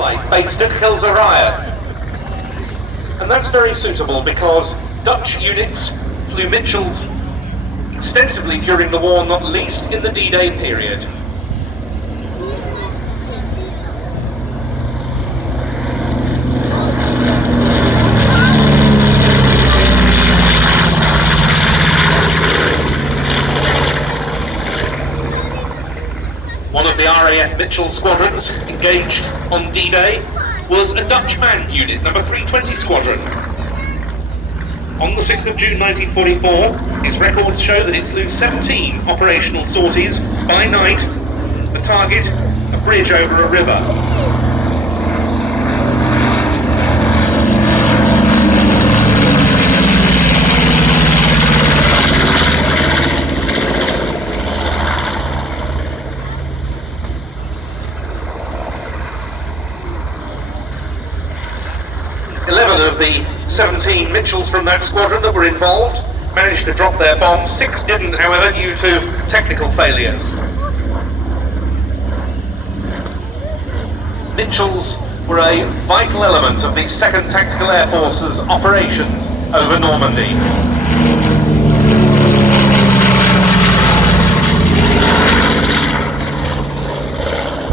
flight based at Hills-Ariah. And that's very suitable because Dutch units flew Mitchells extensively during the war, not least in the D-Day period. One of the RAF Mitchell squadrons engaged on D-Day was a Dutch manned unit, number 320 Squadron. On the 6th of June 1944, its records show that it flew 17 operational sorties by night, the target a bridge over a river. 11 of the 17 Mitchells from that squadron that were involved managed to drop their bombs. 6 didn't, however, due to technical failures. Mitchells were a vital element of the 2nd Tactical Air Force's operations over Normandy.